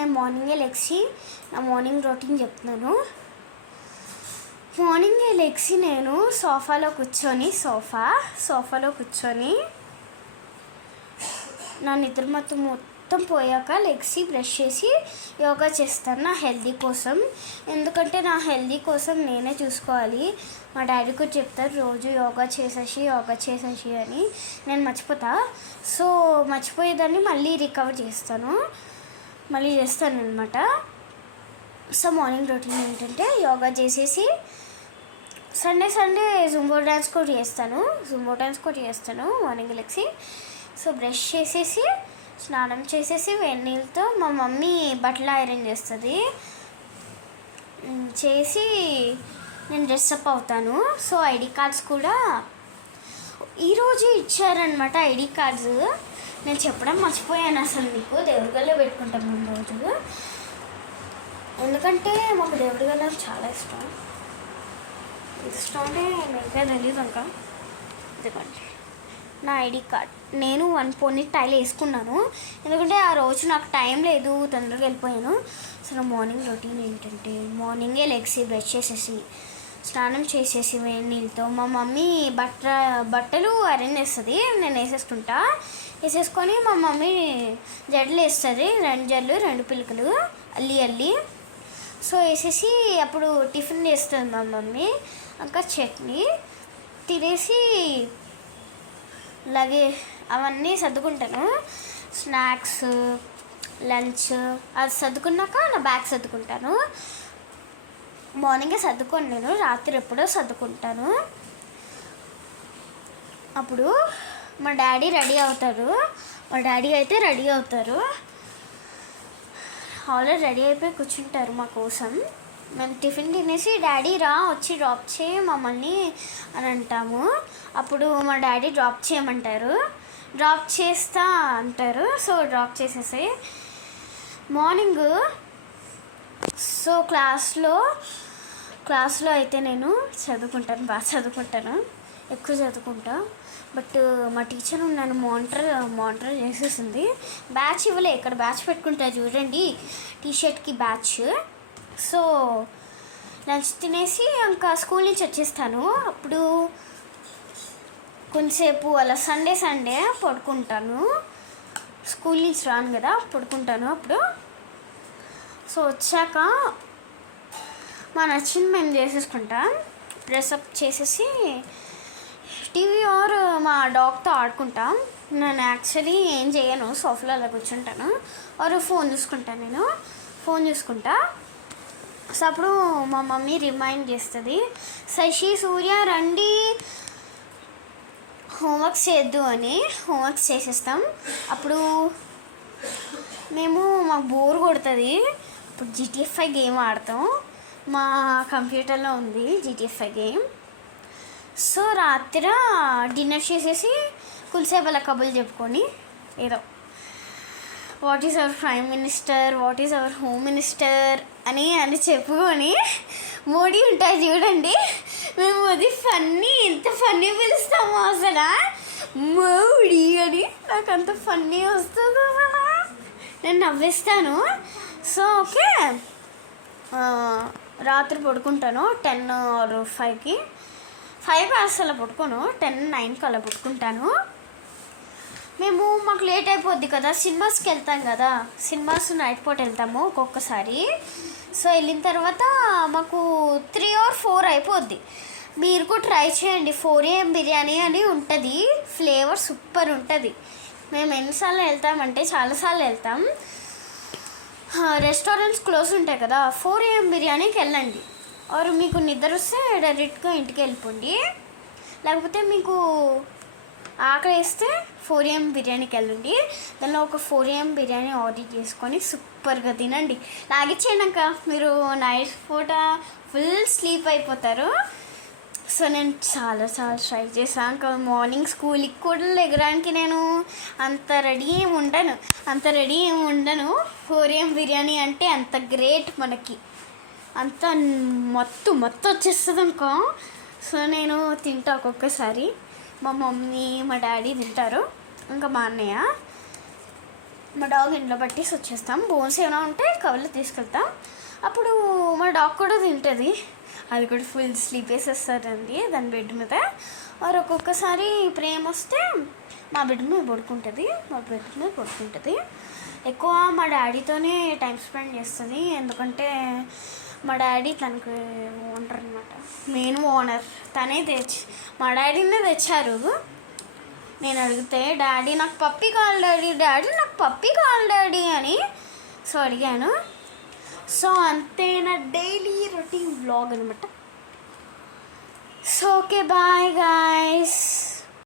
నేను మార్నింగే లెగ్సి నా మార్నింగ్ రొటీన్ చెప్తున్నాను. మార్నింగే లెగ్సి నేను సోఫాలో కూర్చొని నా నిద్ర మొత్తం పోయాక లెగ్సి బ్రష్ చేసి యోగా చేస్తాను నా హెల్దీ కోసం. ఎందుకంటే నా హెల్దీ కోసం నేనే చూసుకోవాలి. మా డాడీ కూడా చెప్తారు రోజు యోగా చేసేసి అని. నేను మర్చిపోతా. సో మర్చిపోయేదాన్ని మళ్ళీ రికవర్ చేస్తాను అనమాట. సో మార్నింగ్ రొటీన్ ఏంటంటే యోగా చేసేసి సండే జుంబో డ్యాన్స్ కూడా చేస్తాను మార్నింగ్ లెగ్సి. సో బ్రష్ చేసేసి స్నానం చేసేసి వేడి నీళ్ళతో మా మమ్మీ బట్టలు ఐరన్ చేసి నేను డ్రెస్అప్ అవుతాను. సో ఐడి కార్డ్స్ కూడా ఈరోజు ఇచ్చారనమాట. ఐడి కార్డ్స్ నేను చెప్పడం మర్చిపోయాను అసలు. మీకు దేవుడిగల్లో పెట్టుకుంటాం మేము రోజు, ఎందుకంటే మాకు దేవుడిగల్లో చాలా ఇష్టం అంటే ఇంకా తెలియదు. ఇంకా ఇదిగోండి నా ఐడి కార్డ్. నేను 1 పోనీ టైల్ వేసుకున్నాను ఎందుకంటే ఆ రోజు నాకు టైం లేదు, తొందరగా వెళ్ళిపోయాను. సో నా మార్నింగ్ రొటీన్ ఏంటంటే మార్నింగే లెగ్సి బ్రష్ చేసేసి స్నానం చేసేసి వేడి నీళ్ళతో మా మమ్మీ బట్టలు ఐరన్ చేస్తుంది, నేను వేసేసుకొని మా మమ్మీ జడలు వేస్తుంది, 2 జడలు 2 పిలకలు అల్లి. సో వేసేసి అప్పుడు టిఫిన్ చేస్తుంది మా మమ్మీ. ఇంకా చట్నీ తినేసి అవన్నీ సర్దుకుంటాను. స్నాక్స్ లంచ్ అది సర్దుకున్నాక నా బ్యాగ్ సర్దుకుంటాను. మార్నింగే సర్దుకొని నేను రాత్రి ఎప్పుడో సర్దుకుంటాను. అప్పుడు మా డాడీ అయితే రెడీ అవుతారు. ఆల్రెడీ రెడీ అయిపోయి కూర్చుంటారు మా కోసం. మేము టిఫిన్ తినేసి డాడీ వచ్చి డ్రాప్ చేయి మమ్మల్ని అని అంటాము. అప్పుడు మా డాడీ డ్రాప్ చేయమంటారు, డ్రాప్ చేస్తా అంటారు. సో డ్రాప్ చేసేసి మార్నింగ్ సో క్లాస్లో అయితే నేను బాగా చదువుకుంటాను, ఎక్కువ చదువుకుంటా. బట్ మా టీచర్ నన్ను మానిటర్ చేసేసింది. బ్యాచ్ ఇవ్వలే, ఇక్కడ బ్యాచ్ పెట్టుకుంటా చూడండి, టీషర్ట్కి బ్యాచ్. సో లంచ్ తినేసి ఇంకా స్కూల్ నుంచి వచ్చేస్తాను. అప్పుడు కొంతసేపు అలా సండే పడుకుంటాను. స్కూల్ నుంచి రాను కదా, పడుకుంటాను అప్పుడు. సో వచ్చాక మా నచ్చింది మేము చేసేసుకుంటాం. డ్రెస్అప్ చేసేసి టీవీ మా డాగ్తో ఆడుకుంటాం. నేను యాక్చువల్లీ ఏం చేయను, సోఫాలో అలా కూర్చుంటాను. ఫోన్ చూసుకుంటా. సో అప్పుడు మా మమ్మీ రిమైండ్ చేస్తుంది, శశి సూర్య రండి హోంవర్క్స్ చేద్దు అని. హోంవర్క్స్ చేసేస్తాం. అప్పుడు మాకు బోర్ కొడుతుంది. ఇప్పుడు GTA 5 గేమ్ ఆడతాం. మా కంప్యూటర్లో ఉంది GTA 5 గేమ్. సో రాత్రి డిన్నర్ చేసేసి కుల్సేపు అలా కబుర్లు చెప్పుకొని ఏదో what is our prime minister, what is our home minister అని చెప్పుకొని మోడీ ఉంటాయి చూడండి, మేము అది ఎంత ఫన్నీ పిలుస్తాము అసలు, మోడీ అని. నాకు అంత ఫన్నీ వస్తుంది అసలు, నేను నవ్విస్తాను. సో ఓకే రాత్రి పడుకుంటాను 10 or 5కి. 5 అసలు పడుకోను, 10-9కి అలా పడుకుంటాను. మాకు లేట్ అయిపోద్ది కదా, సినిమాస్కి వెళ్తాం కదా, సినిమాస్ నైట్ పూట వెళ్తాము ఒక్కొక్కసారి. సో వెళ్ళిన తర్వాత మాకు 3 or 4 అయిపోద్ది. మీరు కూడా ట్రై చేయండి. 4 AM బిర్యానీ అని ఉంటుంది, ఫ్లేవర్ సూపర్ ఉంటుంది. మేము ఎన్నిసార్లు వెళ్తామంటే చాలాసార్లు వెళ్తాం. రెస్టారెంట్స్ క్లోజ్ ఉంటాయి కదా, 4 AM బిర్యానీకి వెళ్ళండి. ఆర్ మీకు నిద్ర వస్తే డైరెక్ట్గా ఇంటికి వెళ్ళిపోండి. లేకపోతే మీకు ఆకలి వేస్తే 4 AM బిర్యానీకి వెళ్ళండి. దానిలో ఒక 4 AM బిర్యానీ ఆర్డర్ చేసుకొని సూపర్గా తినండి. లాగిచ్చేయడాక మీరు నైట్ పూట ఫుల్ స్లీప్ అయిపోతారు. సో నేను చాలా ట్రై చేశాను. ఇంకా మార్నింగ్ స్కూల్కి కూడా లెగడానికి నేను అంత రెడీ ఏమి ఉండను. 4 AM బిర్యానీ అంటే అంత గ్రేట్ మనకి, అంత మొత్తం వచ్చేస్తుంది అనుకో. సో నేను తింటా ఒక్కొక్కసారి. మా మమ్మీ మా డాడీ తింటారు, ఇంకా మా అన్నయ్య. మా డాగ్ ఇంట్లో పట్టేసి వచ్చేస్తాం. బోన్స్ ఏమైనా ఉంటే కవర్లో తీసుకెళ్తాం. అప్పుడు మా డాగ్ కూడా తింటుంది. అది కూడా ఫుల్ స్లీప్ వేసేస్తారండి దాని బెడ్ మీద. వారు ఒక్కొక్కసారి ప్రేమ వస్తే మా బెడ్ మీద పడుకుంటుంది. ఎక్కువ మా డాడీతోనే టైం స్పెండ్ చేస్తుంది. ఎందుకంటే మా డాడీ తనకు ఓనర్ అనమాట, మెయిన్ ఓనర్. మా డాడీనే తెచ్చారు. నేను అడిగితే డాడీ నాకు పప్పీ కావాలి డాడీ అని సో అడిగాను. సో అంతే నా డైలీ రొటీన్ వ్లాగ్ అనమాట. So okay bye guys.